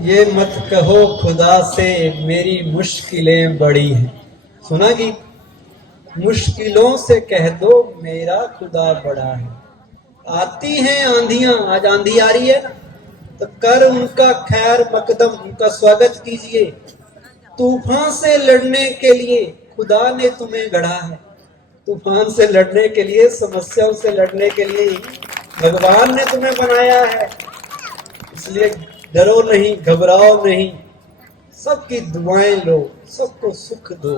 ये मत कहो खुदा से मेरी मुश्किलें बड़ी हैं। सुना कि मुश्किलों से कह दो मेरा खुदा बड़ा है। आती हैं आंधियां, आज आंधी आ रही है ना, तो कर उनका खैर मकदम, उनका स्वागत कीजिए। तूफान से लड़ने के लिए खुदा ने तुम्हें गढ़ा है। तूफान से लड़ने के लिए, समस्याओं से लड़ने के लिए भगवान ने तुम्हें बनाया है। इसलिए डरो नहीं, घबराओ नहीं, सबकी दुआएं लो, सबको सुख दो,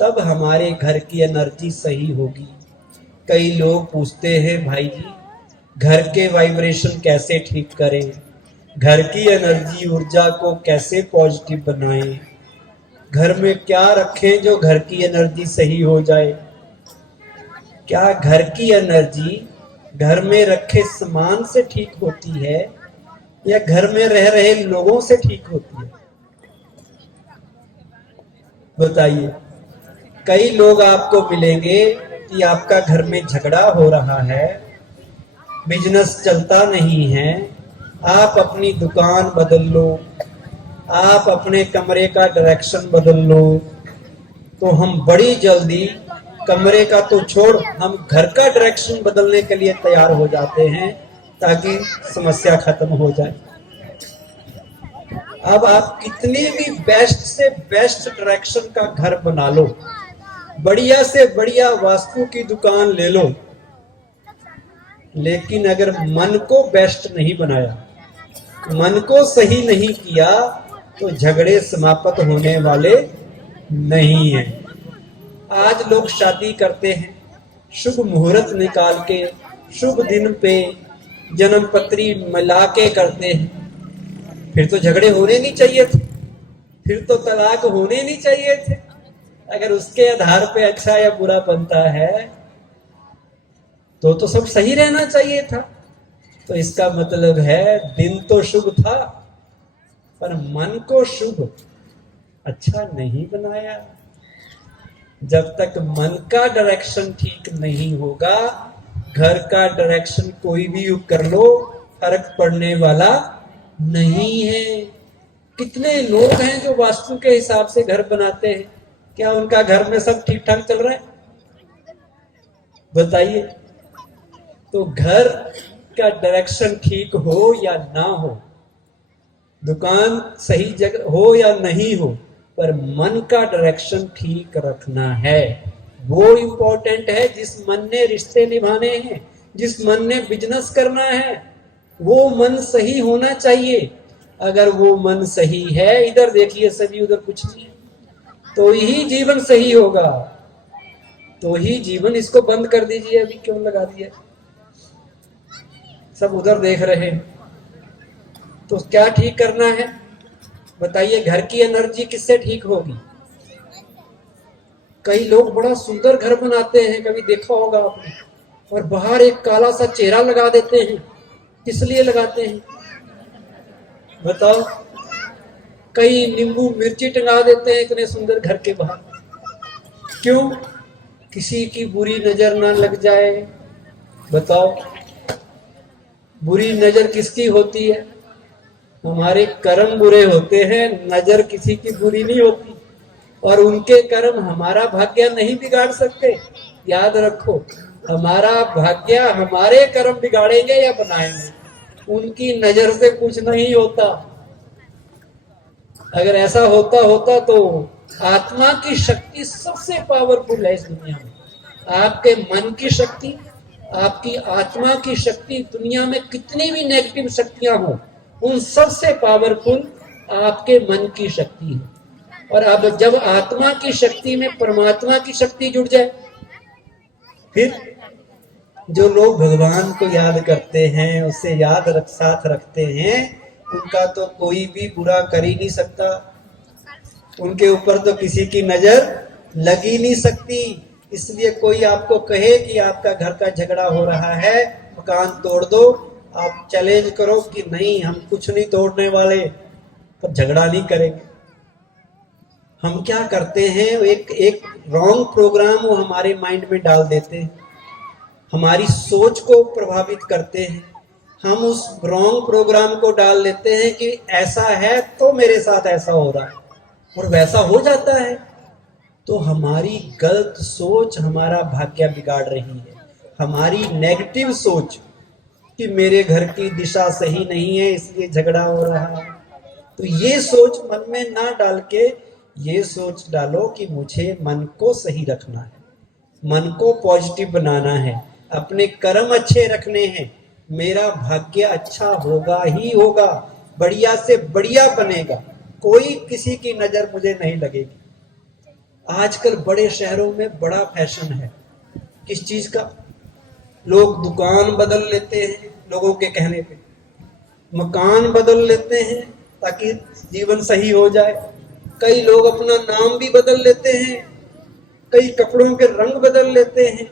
तब हमारे घर की एनर्जी सही होगी। कई लोग पूछते हैं भाई जी, घर के वाइब्रेशन कैसे ठीक करें, घर की एनर्जी ऊर्जा को कैसे पॉजिटिव बनाएं, घर में क्या रखें जो घर की एनर्जी सही हो जाए। क्या घर की एनर्जी घर में रखे सामान से ठीक होती है या घर में रह रहे लोगों से ठीक होती है? बताइए। कई लोग आपको मिलेंगे कि आपका घर में झगड़ा हो रहा है, बिजनेस चलता नहीं है, आप अपनी दुकान बदल लो, आप अपने कमरे का डायरेक्शन बदल लो, तो हम बड़ी जल्दी कमरे का तो छोड़, हम घर का डायरेक्शन बदलने के लिए तैयार हो जाते हैं ताकि समस्या खत्म हो जाए। अब आप कितनी भी बेस्ट से बेस्ट डायरेक्शन का घर बना लो, बढ़िया से बढ़िया वास्तु की दुकान ले लो, लेकिन अगर मन को बेस्ट नहीं बनाया, मन को सही नहीं किया, तो झगड़े समाप्त होने वाले नहीं हैं। आज लोग शादी करते हैं, शुभ मुहूर्त निकाल के, शुभ दिन पे जन्म पत्री मिला के करते हैं, फिर तो झगड़े होने नहीं चाहिए थे, फिर तो तलाक होने नहीं चाहिए थे। अगर उसके आधार पे अच्छा या बुरा बनता है तो सब सही रहना चाहिए था। तो इसका मतलब है दिन तो शुभ था पर मन को शुभ अच्छा नहीं बनाया। जब तक मन का डायरेक्शन ठीक नहीं होगा, घर का डायरेक्शन कोई भी कर लो, फर्क पड़ने वाला नहीं है। कितने लोग हैं जो वास्तु के हिसाब से घर बनाते हैं, क्या उनका घर में सब ठीक ठाक चल रहा है? बताइए। तो घर का डायरेक्शन ठीक हो या ना हो, दुकान सही जगह हो या नहीं हो, पर मन का डायरेक्शन ठीक रखना है। वो इंपॉर्टेंट है। जिस मन ने रिश्ते निभाने हैं, जिस मन ने बिजनेस करना है, वो मन सही होना चाहिए। अगर वो मन सही है, इधर देखिए सभी, उधर कुछ नहीं, तो ही जीवन सही होगा, तो ही जीवन। इसको बंद कर दीजिए, अभी क्यों लगा दिया, सब उधर देख रहे हैं। तो क्या ठीक करना है बताइए? घर की एनर्जी किससे ठीक होगी? कई लोग बड़ा सुंदर घर बनाते हैं, कभी देखा होगा आपने, और बाहर एक काला सा चेहरा लगा देते हैं। किस लिए लगाते हैं बताओ? कई नींबू मिर्ची टंगा देते हैं इतने सुंदर घर के बाहर, क्यों? किसी की बुरी नजर ना लग जाए। बताओ, बुरी नजर किसकी होती है? हमारे कर्म बुरे होते हैं, नजर किसी की बुरी नहीं होती, और उनके कर्म हमारा भाग्य नहीं बिगाड़ सकते। याद रखो, हमारा भाग्य हमारे कर्म बिगाड़ेंगे या बनाएंगे, उनकी नजर से कुछ नहीं होता। अगर ऐसा होता तो आत्मा की शक्ति सबसे पावरफुल है इस दुनिया में। आपके मन की शक्ति, आपकी आत्मा की शक्ति, दुनिया में कितनी भी नेगेटिव शक्तियां हो, उन सबसे पावरफुल आपके मन की शक्ति है। और अब जब आत्मा की शक्ति में परमात्मा की शक्ति जुड़ जाए, फिर जो लोग भगवान को याद करते हैं, उसे साथ रखते हैं, उनका तो कोई भी बुरा कर ही नहीं सकता। उनके ऊपर तो किसी की नजर लग ही नहीं सकती। इसलिए कोई आपको कहे कि आपका घर का झगड़ा हो रहा है, मकान तोड़ दो, आप चैलेंज करो कि नहीं, हम कुछ नहीं तोड़ने वाले, पर झगड़ा नहीं करेंगे। हम क्या करते हैं, एक रॉन्ग प्रोग्राम वो हमारे माइंड में डाल देते हैं, हमारी सोच को प्रभावित करते हैं, हम उस रॉन्ग प्रोग्राम को डाल लेते हैं कि ऐसा है तो मेरे साथ ऐसा हो रहा है, और वैसा हो जाता है। तो हमारी गलत सोच हमारा भाग्य बिगाड़ रही है। हमारी नेगेटिव सोच कि मेरे घर की दिशा सही नहीं है इसलिए झगड़ा हो रहा है, तो ये सोच मन में ना डाल के ये सोच डालो कि मुझे मन को सही रखना है, मन को पॉजिटिव बनाना है, अपने कर्म अच्छे रखने हैं, मेरा भाग्य अच्छा होगा ही होगा, बढ़िया से बढ़िया बनेगा, कोई किसी की नजर मुझे नहीं लगेगी। आजकल बड़े शहरों में बड़ा फैशन है किस चीज का, लोग दुकान बदल लेते हैं लोगों के कहने पे, मकान बदल लेते हैं ताकि जीवन सही हो जाए, कई लोग अपना नाम भी बदल लेते हैं, कई कपड़ों के रंग बदल लेते हैं,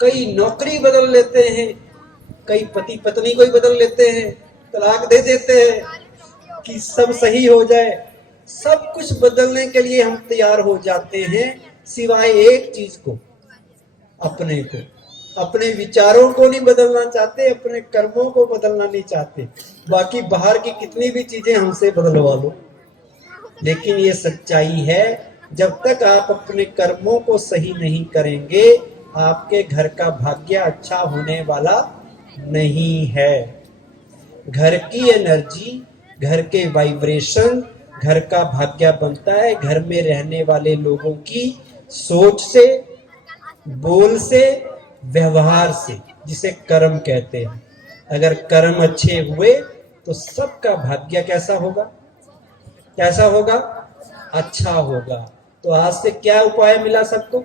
कई नौकरी बदल लेते हैं, कई पति पत्नी को ही बदल लेते हैं, तलाक दे देते हैं कि सब सही हो जाए। सब कुछ बदलने के लिए हम तैयार हो जाते हैं सिवाय एक चीज को, अपने को, अपने विचारों को नहीं बदलना चाहते, अपने कर्मों को बदलना नहीं चाहते। बाकी बाहर की कितनी भी चीजें हमसे बदलवा लो, लेकिन ये सच्चाई है जब तक आप अपने कर्मों को सही नहीं करेंगे आपके घर का भाग्य अच्छा होने वाला नहीं है। घर की एनर्जी, घर के वाइब्रेशन घर का भाग्य बनता है घर में रहने वाले लोगों की सोच से, बोल से, व्यवहार से, जिसे कर्म कहते हैं। अगर कर्म अच्छे हुए तो सबका भाग्य कैसा होगा, कैसा होगा, अच्छा होगा। तो आज से क्या उपाय मिला सबको,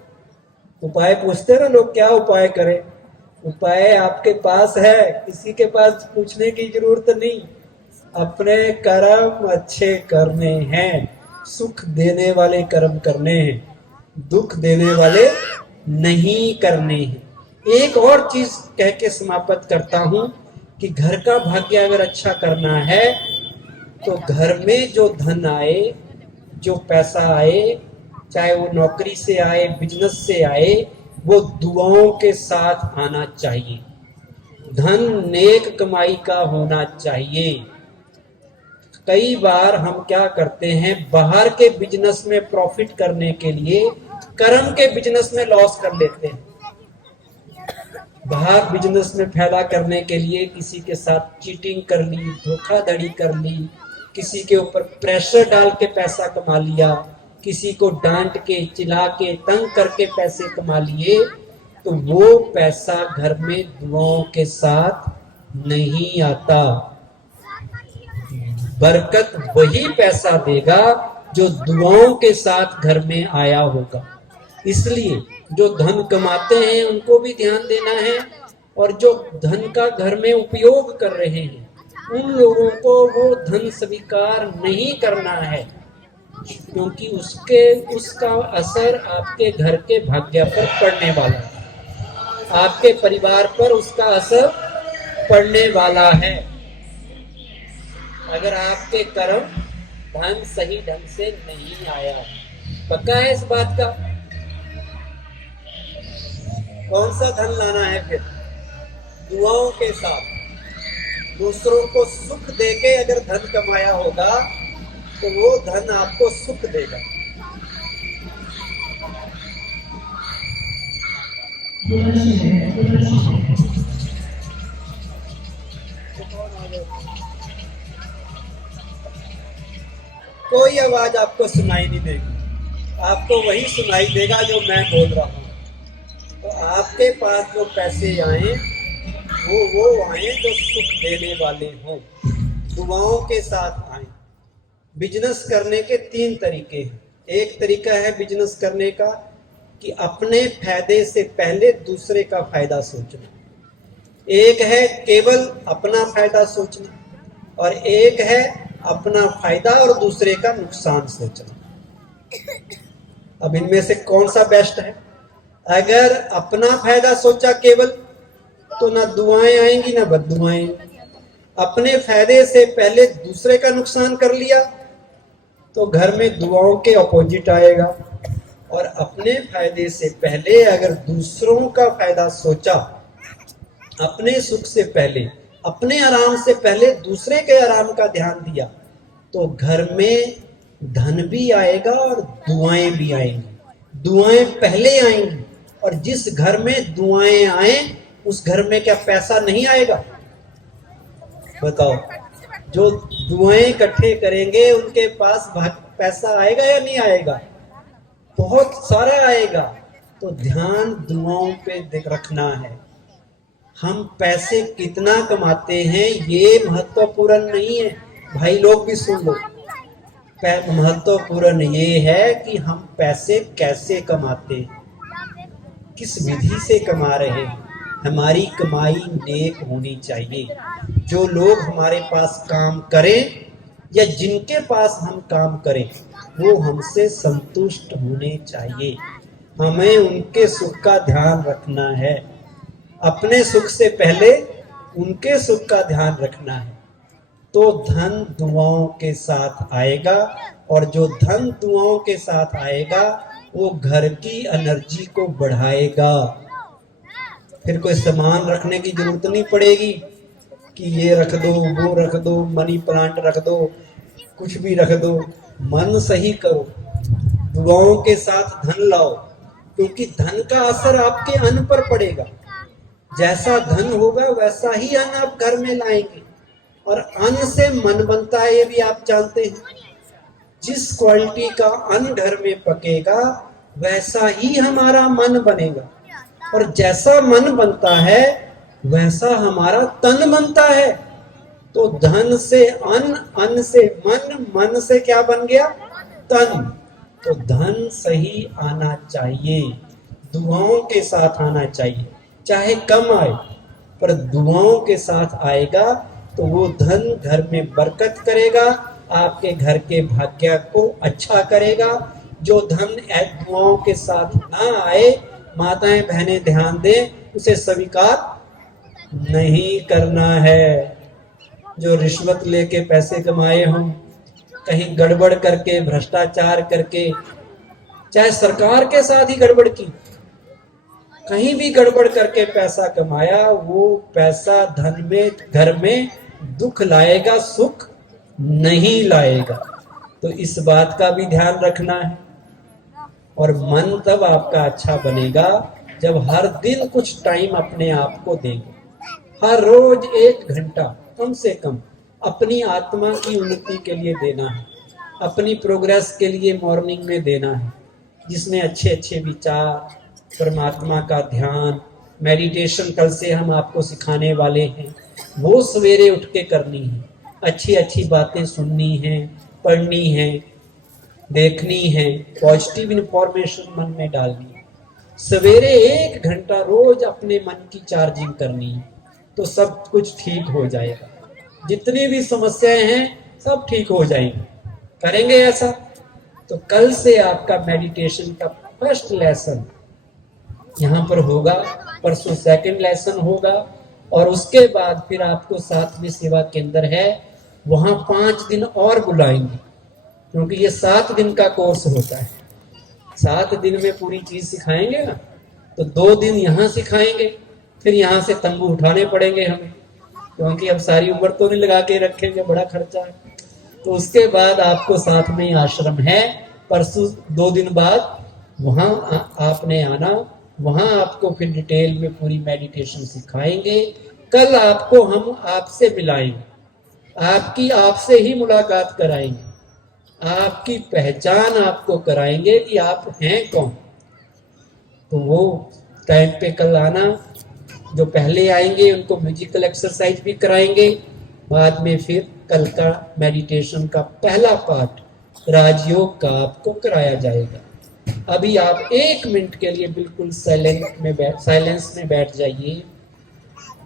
उपाय पूछते ना लोग, क्या उपाय करें, उपाय आपके पास है, किसी के पास पूछने की जरूरत नहीं। अपने कर्म अच्छे करने हैं, सुख देने वाले कर्म करने हैं, दुख देने वाले नहीं करने हैं। एक और चीज कह के समाप्त करता हूं कि घर का भाग्य अगर अच्छा करना है तो घर में जो धन आए, जो पैसा आए, चाहे वो नौकरी से आए, बिजनेस से आए, वो दुआओं के साथ आना चाहिए। धन नेक कमाई का होना चाहिए। कई बार हम क्या करते हैं, बाहर के बिजनेस में प्रॉफिट करने के लिए कर्म के बिजनेस में लॉस कर लेते हैं। बाहर बिजनेस में फायदा करने के लिए किसी के साथ चीटिंग कर ली, धोखाधड़ी कर ली, किसी के ऊपर प्रेशर डाल के पैसा कमा लिया, किसी को डांट के, चिल्ला के, तंग करके पैसे कमा लिए, तो वो पैसा घर में दुआओं के साथ नहीं आता। बरकत वही पैसा देगा जो दुआओं के साथ घर में आया होगा। इसलिए जो धन कमाते हैं उनको भी ध्यान देना है, और जो धन का घर में उपयोग कर रहे हैं उन लोगों को वो धन स्वीकार नहीं करना है, क्योंकि उसका असर आपके घर के भाग्य पर पड़ने वाला है, आपके परिवार पर उसका असर पड़ने वाला है। अगर आपके कर्म धन सही ढंग से नहीं आया, पक्का है इस बात का। कौन सा धन लाना है फिर, दुआओं के साथ, दूसरों को सुख देके अगर धन कमाया होगा तो वो धन आपको सुख देगा। कोई आवाज आपको सुनाई नहीं देगी, आपको वही सुनाई देगा जो मैं बोल रहा हूँ। तो आपके पास जो पैसे आए वो आए जो सुख देने वाले हों, दुआओं के साथ आए। बिजनेस करने के 3 तरीके हैं। एक तरीका है बिजनेस करने का कि अपने फायदे से पहले दूसरे का फायदा सोचना, एक है केवल अपना फायदा सोचना, और एक है अपना फायदा और दूसरे का नुकसान सोचना। अब इनमें से कौन सा बेस्ट है? अगर अपना फायदा सोचा केवल तो ना दुआएं आएंगी ना बद्दुआएं। अपने फायदे से पहले दूसरे का नुकसान कर लिया तो घर में दुआओं के अपोजिट आएगा, और अपने फायदे से पहले अगर दूसरों का फायदा सोचा, अपने सुख से पहले अपने आराम से पहले दूसरे के आराम का ध्यान दिया तो घर में धन भी आएगा और दुआएं भी आएंगी। दुआएं पहले आएंगी, और जिस घर में दुआएं आए उस घर में क्या पैसा नहीं आएगा? बताओ, जो दुआएं इकट्ठे करेंगे उनके पास पैसा आएगा या नहीं आएगा? बहुत सारा आएगा। तो ध्यान दुआओं पे रखना है। हम पैसे कितना कमाते हैं ये महत्वपूर्ण नहीं है, भाई लोग भी सुन लो। महत्वपूर्ण ये है कि हम पैसे कैसे कमाते हैं, किस विधि से कमा रहे हैं। हमारी कमाई नेक होनी चाहिए। जो लोग हमारे पास काम करें या जिनके पास हम काम करें वो हमसे संतुष्ट होने चाहिए। हमें उनके सुख का ध्यान रखना है, अपने सुख से पहले उनके सुख का ध्यान रखना है। तो धन दुआओं के साथ आएगा, और जो धन दुआओं के साथ आएगा वो घर की एनर्जी को बढ़ाएगा। फिर कोई सामान रखने की जरूरत नहीं पड़ेगी कि ये रख दो, वो रख दो, मनी प्लांट रख दो, कुछ भी रख दो। मन सही करो, दुआओं के साथ धन लाओ, क्योंकि धन का असर आपके अन्न पर पड़ेगा। जैसा धन होगा वैसा ही अन्न आप घर में लाएंगे, और अन्न से मन बनता है ये भी आप जानते हैं। जिस क्वालिटी का अन्न घर में पकेगा वैसा ही हमारा मन बनेगा, और जैसा मन बनता है वैसा हमारा तन बनता है। तो धन से अन्न, अन्न से मन, मन से क्या बन गया? तन। तो धन सही आना चाहिए, दुआओं के साथ आना चाहिए। चाहे कम आए पर दुआओं के साथ आएगा तो वो धन घर में बरकत करेगा, आपके घर के भाग्य को अच्छा करेगा। जो धन दुआओं के साथ ना आए, माताएं बहनें ध्यान दें, उसे स्वीकार नहीं करना है। जो रिश्वत लेके पैसे कमाए हों, कहीं गड़बड़ करके, भ्रष्टाचार करके, चाहे सरकार के साथ ही गड़बड़ की, कहीं भी गड़बड़ करके पैसा कमाया, वो पैसा धन में, घर में दुख लाएगा, सुख नहीं लाएगा। तो इस बात का भी ध्यान रखना है। और मन तब आपका अच्छा बनेगा जब हर दिन कुछ टाइम अपने आप को देंगे। हर रोज 1 घंटा कम से कम अपनी आत्मा की उन्नति के लिए देना है, अपनी प्रोग्रेस के लिए मॉर्निंग में देना है, जिसमें अच्छे अच्छे विचार, परमात्मा का ध्यान, मेडिटेशन कल से हम आपको सिखाने वाले हैं, वो सवेरे उठ के करनी है। अच्छी अच्छी बातें सुननी है, पढ़नी है, देखनी है, पॉजिटिव इंफॉर्मेशन मन में डालनी है। सवेरे 1 घंटा रोज अपने मन की चार्जिंग करनी है, तो सब कुछ ठीक हो जाएगा। जितनी भी समस्याएं हैं सब ठीक हो जाएंगी। करेंगे ऐसा तो कल से आपका मेडिटेशन का फर्स्ट लेसन यहाँ पर होगा, परसों सेकंड लेसन होगा, और उसके बाद फिर आपको 7वें सेवा केंद्र है, वहाँ 5 दिन और बुलाएंगे, क्योंकि ये 7 दिन का कोर्स होता है। 7 दिन में पूरी चीज सिखाएंगे ना, तो 2 दिन यहाँ सिखाएंगे, फिर यहाँ से तंबू उठाने पड़ेंगे हमें, क्योंकि अब सारी उम्र तो नहीं लगा के रखेंगे, बड़ा खर्चा है। तो उसके बाद आपको साथ में ही आश्रम है, परसों 2 दिन बाद वहाँ आपने आना, वहाँ आपको फिर डिटेल में पूरी मेडिटेशन सिखाएंगे। कल आपको हम आपसे मिलाएंगे, आपकी आपसे ही मुलाकात कराएंगे, आपकी पहचान आपको कराएंगे कि आप हैं कौन। तो वो टाइम पे कल आना। जो पहले आएंगे उनको म्यूजिकल एक्सरसाइज भी कराएंगे, बाद में फिर कल का मेडिटेशन का पहला पार्ट राजयोग का आपको कराया जाएगा। अभी आप 1 मिनट के लिए बिल्कुल साइलेंस में बैठ जाइए।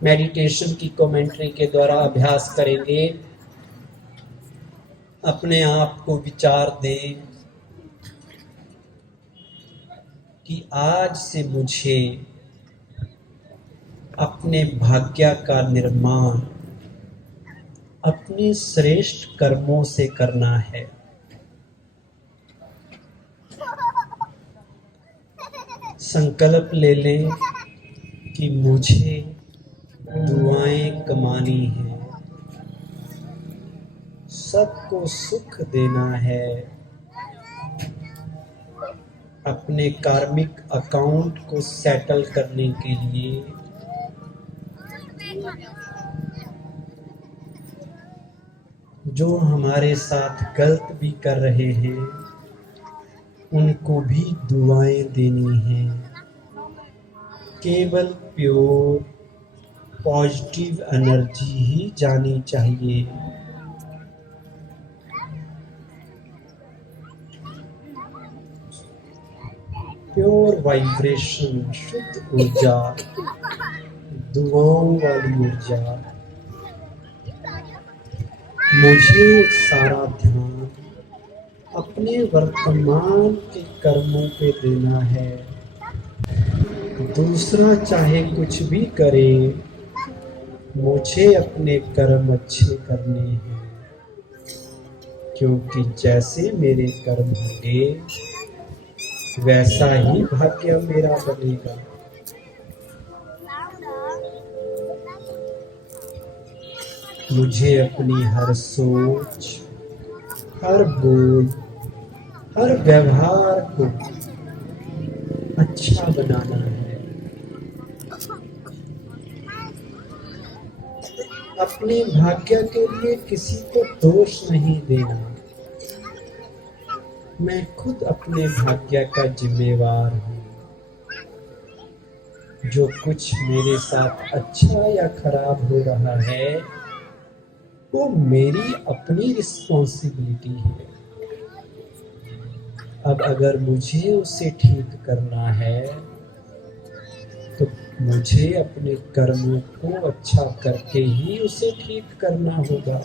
मेडिटेशन की कमेंट्री के द्वारा अभ्यास करेंगे, अपने आप को विचार दें कि आज से मुझे अपने भाग्य का निर्माण अपने श्रेष्ठ कर्मों से करना है। संकल्प ले लें कि मुझे दुआएं कमानी है, सबको सुख देना है, अपने कार्मिक अकाउंट को सेटल करने के लिए जो हमारे साथ गलत भी कर रहे हैं उनको भी दुआएं देनी हैं। केवल प्योर पॉजिटिव एनर्जी ही जानी चाहिए। प्योर वाइब्रेशन, शुद्ध ऊर्जा, दुआओं वाली ऊर्जा। मुझे सारा ध्यान अपने वर्तमान के कर्मों पे देना है। दूसरा चाहे कुछ भी करे, मुझे अपने कर्म अच्छे करने हैं, क्योंकि जैसे मेरे कर्म होंगे वैसा ही भाग्य मेरा बनेगा। मुझे अपनी हर सोच, हर बोल, हर व्यवहार को अच्छा बनाना है। अपने भाग्य के लिए किसी को दोष नहीं देना। मैं खुद अपने भाग्य का जिम्मेवार हूँ। जो कुछ मेरे साथ अच्छा या खराब हो रहा है वो मेरी अपनी रिस्पॉन्सिबिलिटी है। अब अगर मुझे उसे ठीक करना है तो मुझे अपने कर्मों को अच्छा करके ही उसे ठीक करना होगा।